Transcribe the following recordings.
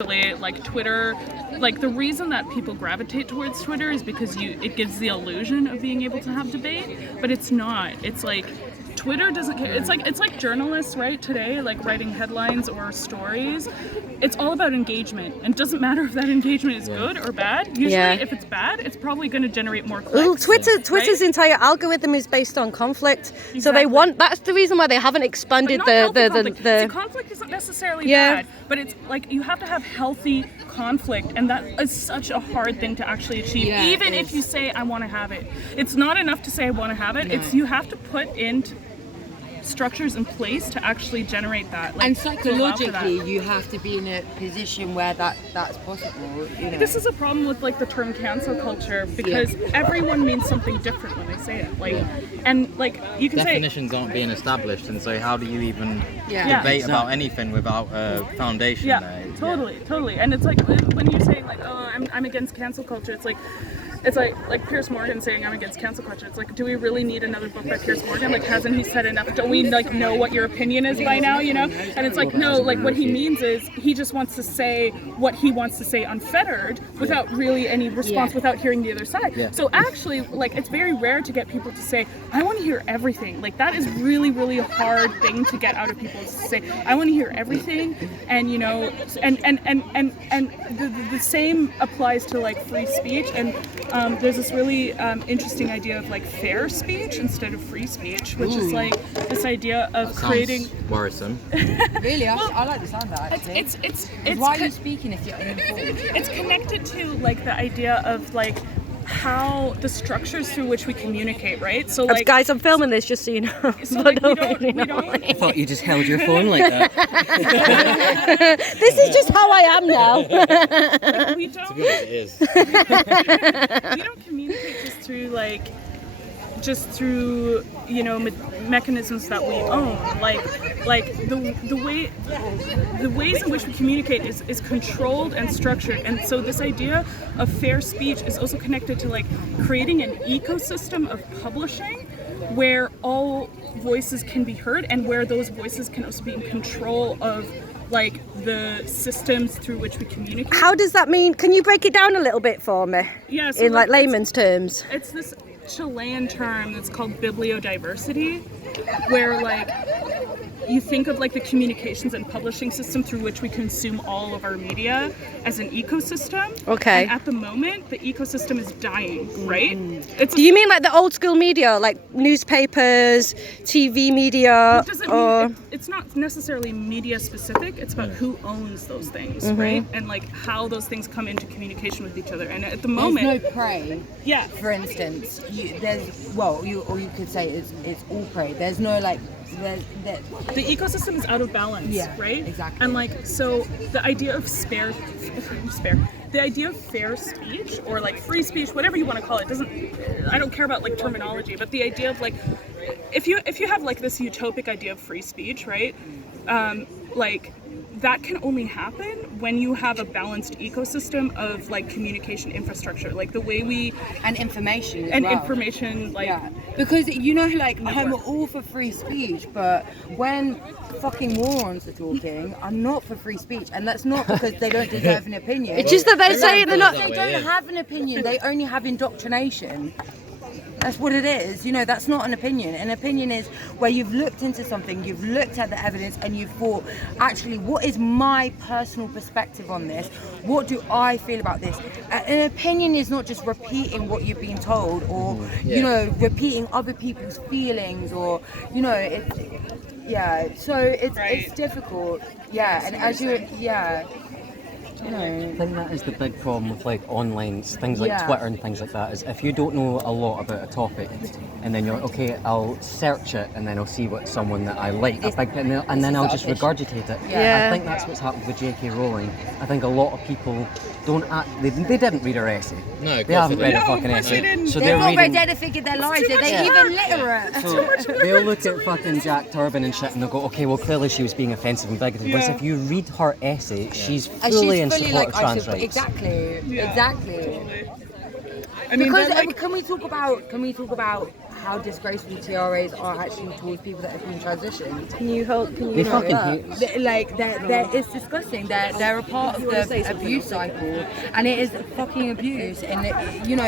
Like Twitter, like the reason that people gravitate towards Twitter is because it gives the illusion of being able to have debate, but it's not. It's like Twitter doesn't care. It's like journalists, right, today, like writing headlines or stories. It's all about engagement, and it doesn't matter if that engagement is good or bad. Usually, if it's bad, it's probably going to generate more clicks. Well, Twitter's entire algorithm is based on conflict, so they want. That's the reason why they haven't expanded the conflict isn't necessarily bad, but it's like you have to have healthy conflict, and that is such a hard thing to actually achieve. Even if you say I want to have it, it's not enough to say I want to have it. It's you have to put in structures in place to actually generate that. Like, and psychologically, you have to be in a position where that's possible. You know? This is a problem with like the term cancel culture because everyone means something different when they say it. Like, and like you can definitions aren't being established, and so how do you even debate about anything without a foundation? Totally. And it's like when you say like, oh, I'm against cancel culture. It's like Piers Morgan saying I'm against cancel culture. It's like, do we really need another book by Piers Morgan? Like, hasn't he said enough? Don't we like know what your opinion is by now, you know? And it's like, no, like what he means is he just wants to say what he wants to say unfettered without really any response, without hearing the other side. So actually, like, it's very rare to get people to say, I want to hear everything. Like, that is really, really a hard thing to get out of people, is to say, I want to hear everything. And, you know, and the same applies to like free speech. And there's this really interesting idea of like fair speech instead of free speech, which is like this idea of creating. Worrisome. Really, I like the sound of that. Actually. It's why are you speaking if you're uninformed? It's connected to like the idea of like how the structures through which we communicate, right? So like, guys, I'm filming this just so you know. So like, we don't. I thought you just held your phone like that. This is just how I am now. Like, we don't. It is. We don't communicate just through you know mechanisms that we own, like the ways in which we communicate is controlled and structured. And so this idea of fair speech is also connected to like creating an ecosystem of publishing where all voices can be heard and where those voices can also be in control of like the systems through which we communicate. How does that mean? Can you break it down a little bit for me? Yeah, so in like layman's terms. It's this Chilean term that's called bibliodiversity, where like you think of like the communications and publishing system through which we consume all of our media as an ecosystem. Okay. And at the moment, the ecosystem is dying, right? Do you mean like the old school media, like newspapers, TV media? It's not necessarily media specific. It's about who owns those things, right? And like how those things come into communication with each other. And at the moment, there's no prey. Yeah. For instance, you could say it's all prey. There's no like. The ecosystem is out of balance, right? Exactly. And like, so the idea of the idea of fair speech or like free speech, whatever you want to call it, I don't care about like terminology, but the idea of like, if you have like this utopic idea of free speech, right? Like that can only happen when you have a balanced ecosystem of like communication infrastructure, like the way we information because you know, like I'm all for free speech, but when fucking morons are talking, I'm not for free speech, and that's not because they don't deserve an opinion. It's just that they say they're not. They don't have an opinion. They only have indoctrination. That's what it is. You know, that's not an opinion. An opinion is where you've looked into something, you've looked at the evidence, and you've thought, actually, what is my personal perspective on this? What do I feel about this? An opinion is not just repeating what you've been told, or you know, repeating other people's feelings, or you know, So it's difficult. Yeah, and as you, you know. I think that is the big problem with like online things like Twitter and things like that, is if you don't know a lot about a topic and then you're like, okay, I'll search it and then I'll see what someone that I like, and then I'll just regurgitate it. I think that's what's happened with J.K. Rowling. I think a lot of people they didn't read her essay. No, they haven't read a fucking essay. So they've they're not read anything in their lives. They're even literate. So they'll look at fucking Jack Turban and shit and they'll go, okay, well clearly she was being offensive and bigoted. Whereas if you read her essay, she's fully in support of trans rights. Exactly. Totally. I mean, because can we talk about how disgraceful TRAs are actually towards people that have been transitioned. Can you They fucking hate us. It's disgusting. They're a part of the abuse cycle, and it is fucking abuse. And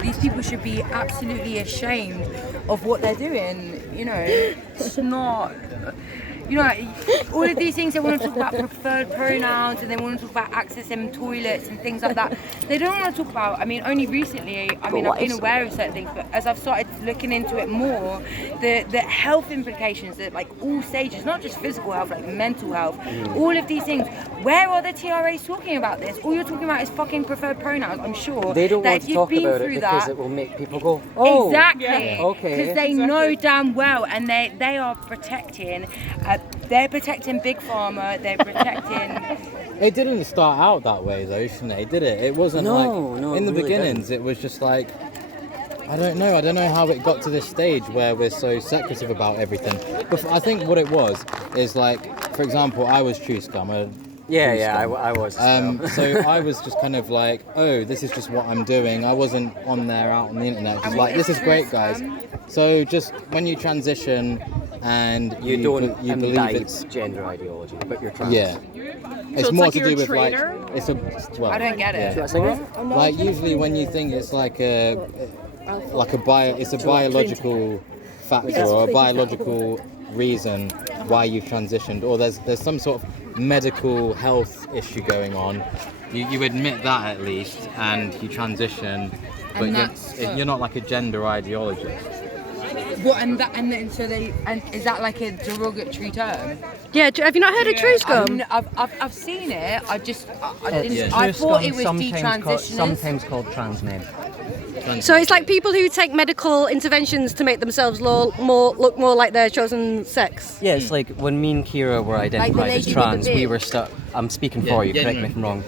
these people should be absolutely ashamed of what they're doing. It's not. All of these things, they want to talk about preferred pronouns and they want to talk about accessing toilets and things like that. They don't want to talk about, only recently, I've been aware of certain things, but as I've started looking into it more, the health implications that like all stages, not just physical health, like mental health, all of these things, where are the TRAs talking about this? All you're talking about is fucking preferred pronouns, I'm sure. They don't that want if to you've talk been about through it because that, it will make people go, oh, exactly. Okay. Because they know damn well, and they are protecting. They're protecting Big Pharma. They're protecting. It didn't start out that way though, Sinead, did it? It wasn't No, in the it really beginnings. didn't. It was just like, I don't know how it got to this stage where we're so secretive about everything. But I think what it was is like, for example, I was True Scum. I was. So I was just kind of like, oh, this is just what I'm doing. I wasn't on there out on the internet. Just like, this is great, guys. So just when you transition and you don't you believe imbibe it's gender ideology, but you're trans. yeah. It's it's more like to you're do a with traitor? I don't get it. Yeah. Like usually when you think it's like a biological factor or a biological reason why you've transitioned, or there's some sort of medical health issue going on. You admit that at least, and you transition, but you're not like a gender ideologist. What and is that like a derogatory term? Yeah, have you not heard of True Scum? I've seen it. I It's I true thought scum, it was detransitioners. sometimes called trans men. So it's like people who take medical interventions to make themselves look more like their chosen sex. Yeah, it's like when me and Keira were identified as lady trans, with the we bib. were still. I'm speaking for you. Correct me if I'm wrong.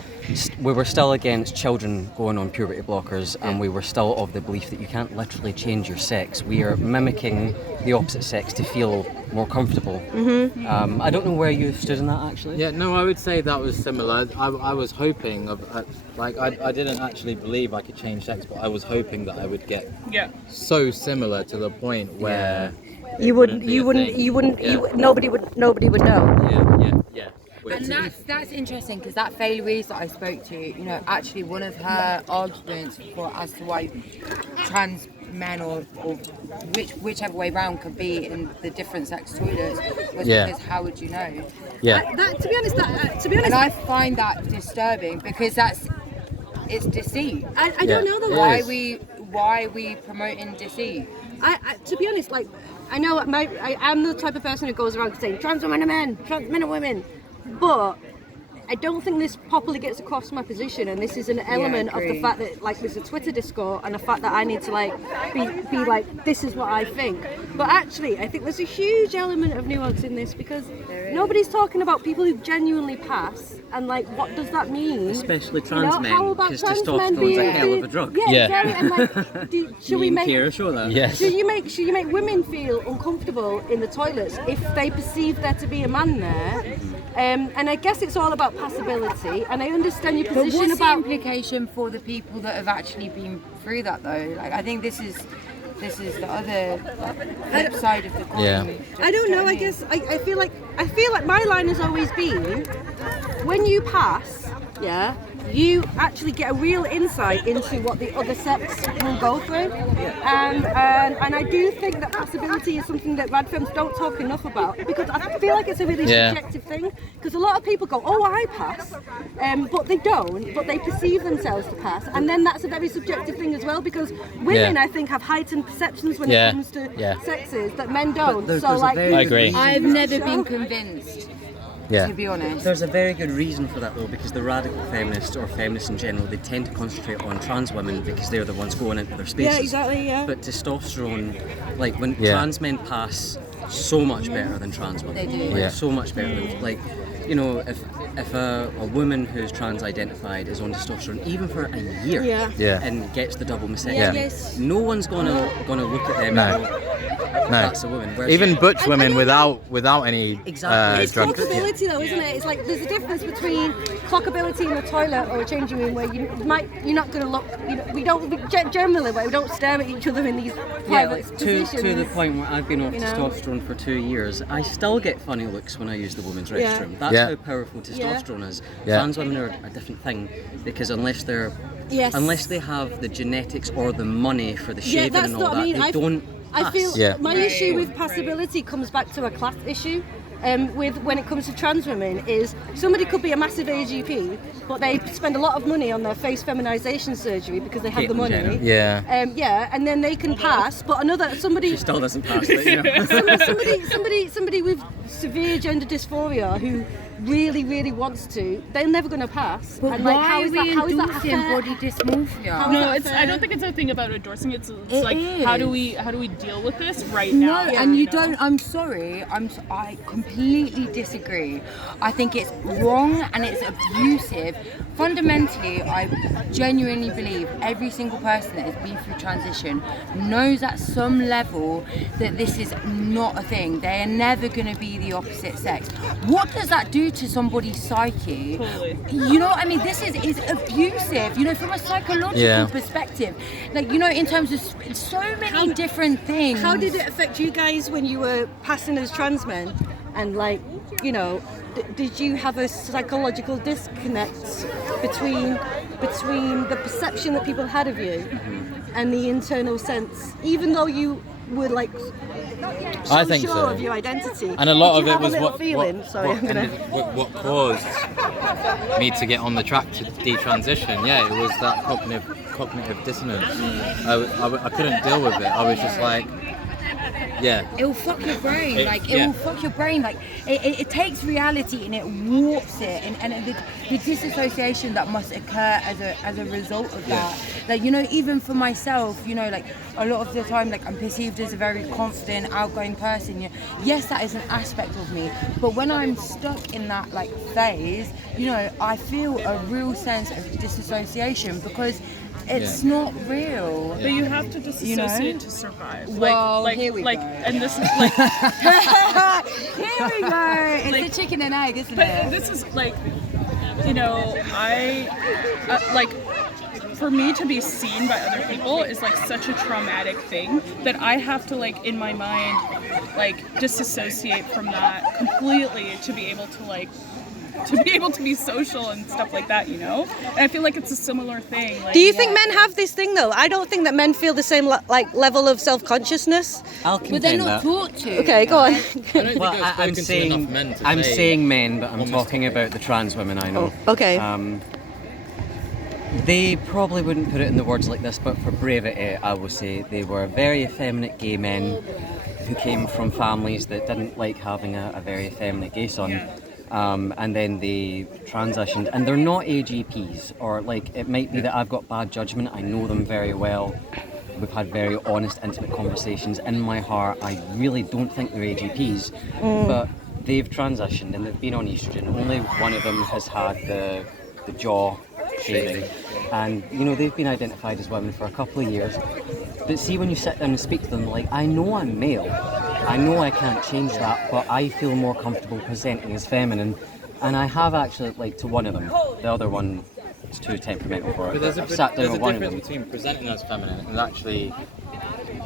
We were still against children going on puberty blockers, and we were still of the belief that you can't literally change your sex. We are mimicking the opposite sex to feel more comfortable. Mm-hmm. I don't know where you stood in that actually. Yeah, no, I would say that was similar. I was hoping I didn't actually believe I could change sex, but I was hoping that I would get so similar to the point where nobody would know. Yeah. And that's interesting because that Faye Louise that I spoke to, actually one of her arguments as to why trans men or whichever way round could be in the different sex toilets was because how would you know? Yeah. To be honest, and I find that disturbing because it's deceit. I don't know though. Why are we promoting deceit? To be honest, like I know I'm the type of person who goes around saying trans women are men, trans men are women. But I don't think this properly gets across my position, and this is an element of the fact that like there's a Twitter discourse and the fact that I need to like be like this is what I think. But actually, I think there's a huge element of nuance in this because nobody's talking about people who genuinely pass and like what does that mean? Especially trans men, how about because trans men testosterone's a hell of a drug. Yeah. Exactly. And like, should we make Keira, show that? Yes. should you make women feel uncomfortable in the toilets if they perceive there to be a man there? And I guess it's all about passability, and I understand your position But what's about the implication for the people that have actually been through that though? Like I think this is the other flip side of the coin. Yeah. I don't know. I guess I feel like my line has always been when you pass, you actually get a real insight into what the other sex will go through, and I do think that passability is something that rad films don't talk enough about because I feel like it's a really subjective thing because a lot of people go, oh, I pass, but they don't, but they perceive themselves to pass, and then that's a very subjective thing as well because women I think have heightened perceptions when it comes to sexes that men don't. There's So like, I agree. I've never been convinced. To be honest. There's a very good reason for that though, because the radical feminists or feminists in general, they tend to concentrate on trans women because they're the ones going into their spaces. Yeah, exactly, yeah. But testosterone, like when trans men pass, so much better than trans women. They do. Like, so much better than, like, if a woman who's trans identified is on testosterone even for a year and gets the double mastectomy, no one's gonna look at them and go, that's a woman. Whereas Even butch women without any Exactly. It's drugs. clockability though, isn't it? It's like there's a difference between clockability in the toilet or a changing room where you're not going to look. Generally we don't stare at each other in these private positions. To the point where I've been off You know? testosterone for 2 years, I still get funny looks when I use the women's Yeah. restroom. That's Yeah. how powerful testosterone is. Yeah. Trans women are a different thing because unless Yes. they have the genetics or the money for the Yeah, shaving that's and all what I that, mean. they don't I pass. feel Yeah. my issue with passability comes back to a class issue. With when it comes to trans women is somebody could be a massive AGP, but they spend a lot of money on their face feminization surgery because they have the Caitlyn money. Jenner. Yeah. And then they can pass, but somebody She still doesn't pass it, you know. somebody with severe gender dysphoria who really wants to, they're never going to pass. But and why how is are we that a endorsing fair- body dysmorphia? How- No, that it's. fair? I don't think it's a thing about endorsing. It's It like is. how do we deal with this right No, now? and you know? don't. I'm sorry. I completely disagree. I think it's wrong and it's abusive. Fundamentally, I genuinely believe every single person that has been through transition knows at some level that this is not a thing. They are never going to be the opposite sex. What does that do to somebody's psyche? Totally. You know what I mean? This is abusive, you know, from a psychological Yeah. perspective. Like, you know, in terms of so many different things. How did it affect you guys when you were passing as trans men? And like, you know, did you have a psychological disconnect between the perception that people had of you and the internal sense, even though you were like I think sure so. of your identity? And a lot Did of you it have a was little what feeling? Sorry, I'm gonna. what caused me to get on the track to detransition. Yeah, it was that cognitive dissonance. I couldn't deal with it. I was just like, yeah. It'll fuck your brain, It will fuck your brain, like it takes reality and it warps it, and the disassociation that must occur as a result of that. Like, you know, even for myself, you know, like a lot of the time, like I'm perceived as a very confident, outgoing person. Yes, that is an aspect of me, but when I'm stuck in that like phase, you know, I feel a real sense of disassociation because it's not real. But you have to disassociate You know? to survive. Well, like, here we like, go. and this is like, Here we go. It's Like- the chicken and egg, isn't but it? this is like, you know, I like. For me to be seen by other people is like such a traumatic thing that I have to like in my mind like disassociate from that completely to be able to be social and stuff like that, you know? And I feel like it's a similar thing. Like, Do you think men have this thing though? I don't think that men feel the same like level of self-consciousness. I'll But they're contend not that. taught to. Okay, go on. I don't think Well, I've I'm spoken to enough saying men to I'm say saying men, but I'm almost talking like- about the trans women I know. Okay. They probably wouldn't put it in the words like this, but for brevity, I will say they were very effeminate gay men who came from families that didn't like having a very effeminate gay son. And then they transitioned, and they're not AGPs, or like it might be that I've got bad judgment. I know them very well. We've had very honest, intimate conversations. In my heart, I really don't think they're AGPs, but they've transitioned and they've been on estrogen. Only one of them has had the jaw shaving, and you know they've been identified as women for a couple of years. But see, when you sit down and speak to them, like, I know I'm male, I know I can't change that, but I feel more comfortable presenting as feminine, and I have actually, like, to one of them. The other one is too temperamental for it. But there's a I've sat down there's a with one of difference them, between presenting as feminine and actually,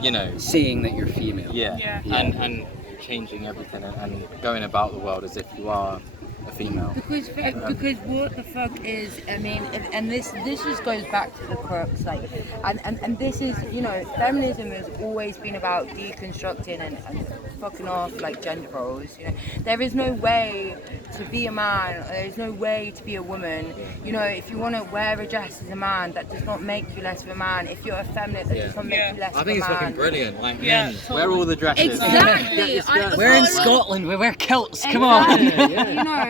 you know, saying that you're female. Yeah. and changing everything and going about the world as if you are a female. Because what the fuck is, I mean, and this just goes back to the crux, like, and this is, you know, feminism has always been about deconstructing and fucking off like gender roles. You know, there is no way to be a man, or there is no way to be a woman. You know, if you want to wear a dress as a man, that does not make you less of a man. If you're effeminate, that does not make you less I of a think it's man. fucking brilliant. Like, Yeah, men, totally. wear all the dresses. Exactly. We're in Scotland, we wear kilts, come on! You know,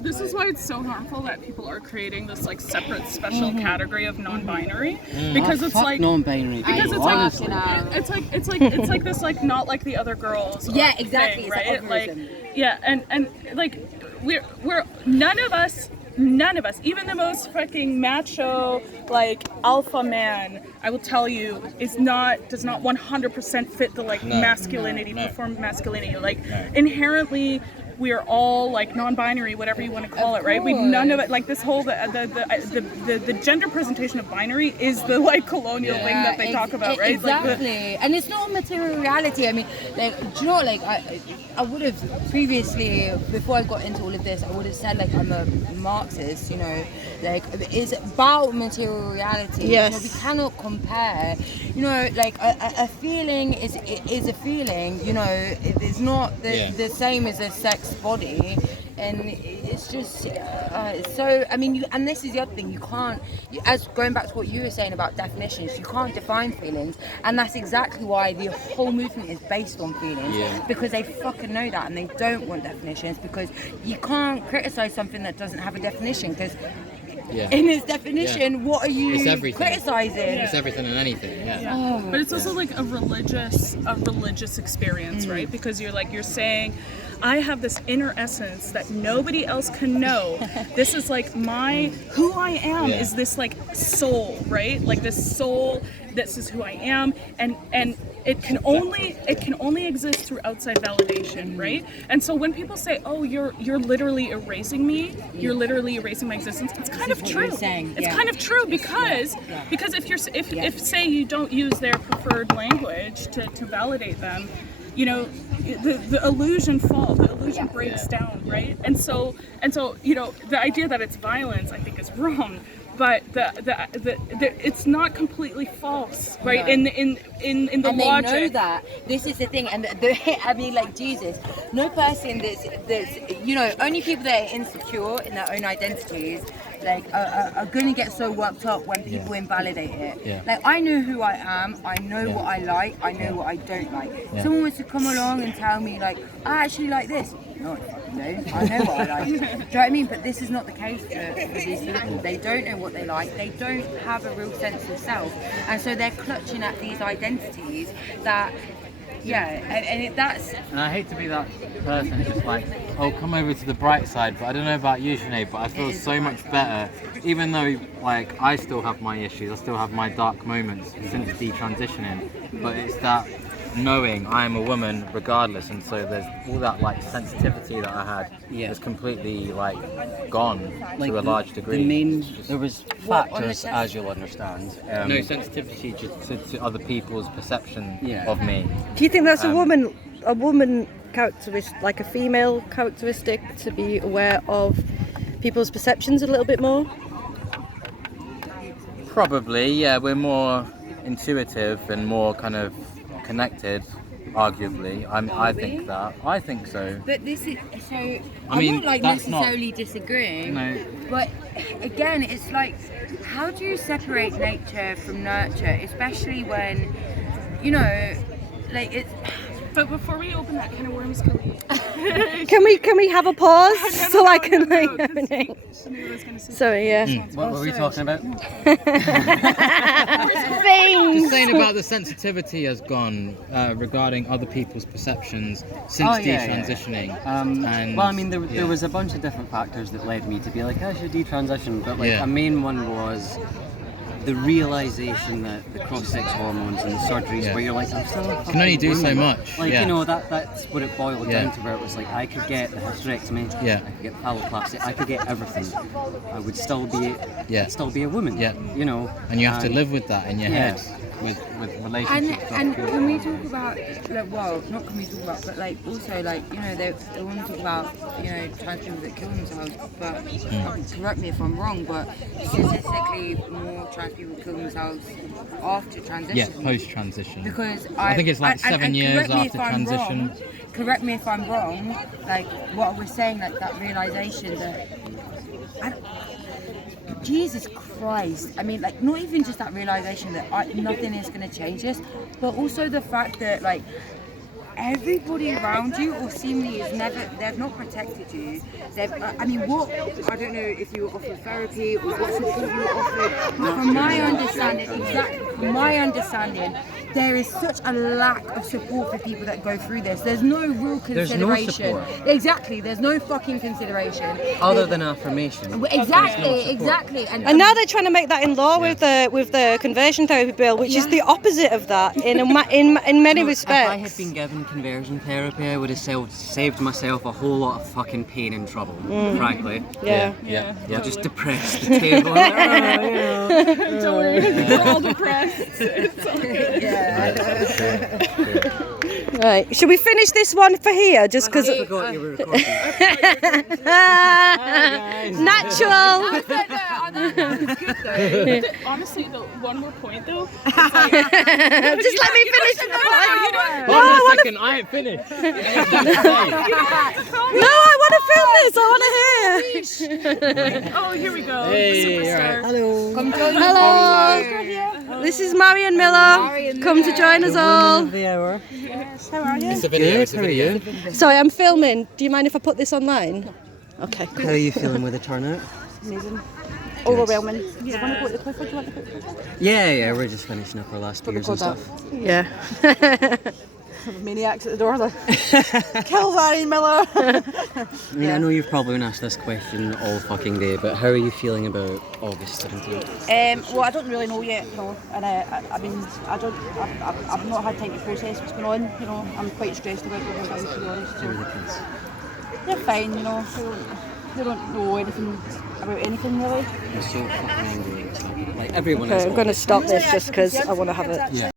This is why it's so harmful that people are creating this like separate special category of non-binary because it's Fuck like non-binary because people, it's like honestly. it's like this like not like the other girls. Yeah, thing, exactly, it's right? like Like otherism. yeah, and like we're none of us none of us, even the most fucking macho, like alpha man, I will tell you, does not 100% fit the like masculinity, performed masculinity. Like inherently, we are all like non-binary, whatever you want to call it, right? We none of it, like this whole the gender presentation of binary is the like colonial thing that they talk about, right? Exactly, and it's not a material reality. I mean, like, do you know, like I would have previously, before I got into all of this, I would have said like I'm a Marxist, you know, like it's about material reality. Yes. You know, we cannot compare. You know, like a feeling is a feeling. You know, it is not the same as a sex body, and it's just so. I mean, and this is the other thing. You can't, as going back to what you were saying about definitions, you can't define feelings, and that's exactly why the whole movement is based on feelings, because they fucking know that, and they don't want definitions, because you can't criticize something that doesn't have a definition, because in its definition, what are you criticizing? It's everything and anything. But it's also like a religious experience, right? Because you're saying, I have this inner essence that nobody else can know. This is like who I am is this like soul, right? Like this soul, this is who I am, and it can only exist through outside validation, right? And so when people say, "Oh, you're literally erasing me, you're literally erasing my existence," it's kind of true. It's kind of true because if say you don't use their preferred language to validate them, you know, the illusion falls, the illusion breaks down, right? And so you know, the idea that it's violence, I think, is wrong. But it's not completely false, right? In the and logic. they know that. This is the thing, and I mean, like Jesus, no person that's you know, only people that are insecure in their own identities, like are going to get so worked up when people invalidate it. Like, I know who I am, I know what I like, I know what I don't like. Someone wants to come along and tell me like, I actually like this. No, I know what I like. Do you know what I mean? But this is not the case for these people. They don't know what they like. They don't have a real sense of self, and so they're clutching at these identities that. And I hate to be that person just like, oh, come over to the bright side, but I don't know about you, Sinead, but I feel so much better, even though like I still have my issues, I still have my dark moments since detransitioning, but it's that knowing I am a woman regardless, and so there's all that like sensitivity that I had is completely like gone like to a large degree. There was factors, as you'll understand. No sensitivity to other people's perception of me. Do you think that's a woman characteristic, like a female characteristic, to be aware of people's perceptions a little bit more? Probably, yeah. We're more intuitive and more kind of connected, arguably. I think so. But this is so. I'm not like necessarily disagreeing. No. But again, it's like, how do you separate nature from nurture, especially when, you know, like it's. But before we open that can of worms, can we have a pause so I can like? Sorry, What were we talking about? Just saying about the sensitivity has gone regarding other people's perceptions since detransitioning. And well, I mean, there was a bunch of different factors that led me to be like, I should detransition, but like a main one was the realization that the cross-sex hormones and the surgeries where you're like, I'm still a can only do so much. Like, you know, that's what it boiled down to, where it was like, I could get the hysterectomy, I could get the phalloplasty, I could get everything. I would still be a woman. You know. And you have to live with that in your head. With relationships. And can we talk about, like, well, not can we talk about, but like also like, you know, they want to talk about, you know, trans people that kill themselves, but correct me if I'm wrong, but statistically more trans people kill themselves after transition. Yeah, post-transition. Because I think it's like 7 years after transition. Correct me if I'm wrong, like what I was saying, like that realization that Jesus Christ, I mean, like, not even just that realization that nothing is going to change this, but also the fact that, like, everybody around you, or seemingly they've not protected you. I mean, I don't know if you were offered therapy or what support you were offered, but from my understanding, there is such a lack of support for people that go through this. There's no real There's no consideration. support. Exactly. There's no fucking consideration. Other than affirmation. Exactly. And now they're trying to make that in law with the conversion therapy bill, which is the opposite of that in many respects. If I had been given conversion therapy, I would have saved myself a whole lot of fucking pain and trouble, frankly. Yeah. Just depressed the table. Don't worry, we're all depressed. It's all good. Right. Should we finish this one for here? Just because. I forgot you were recording. Natural. Honestly, the one more point though. Just let me finish. Hold on a second, I ain't finished. No, I want to film this. I want to hear. Oh, here we go. Hey, Superstar. Hello. This is Marion Miller. Come to join us all. The hour. It's a video, it's a video. Sorry, I'm filming. Do you mind if I put this online? Okay. How are you feeling with the turnout? Amazing. Overwhelming. Yeah, we're just finishing up our last beers and stuff. Yeah. Maniacs at the door. Kill Marion Miller. I mean, I know you've probably been asked this question all fucking day, but how are you feeling about August 17th? Well, I don't really know yet, no. And I mean, I've not had time to process what's going on. You know, I'm quite stressed about what I'm doing, to be honest. How are the kids? They're fine, you know. They don't know anything about anything really. I'm so fucking angry. Like everyone Okay, is. I'm going to stop this just because I want to have it. Yeah.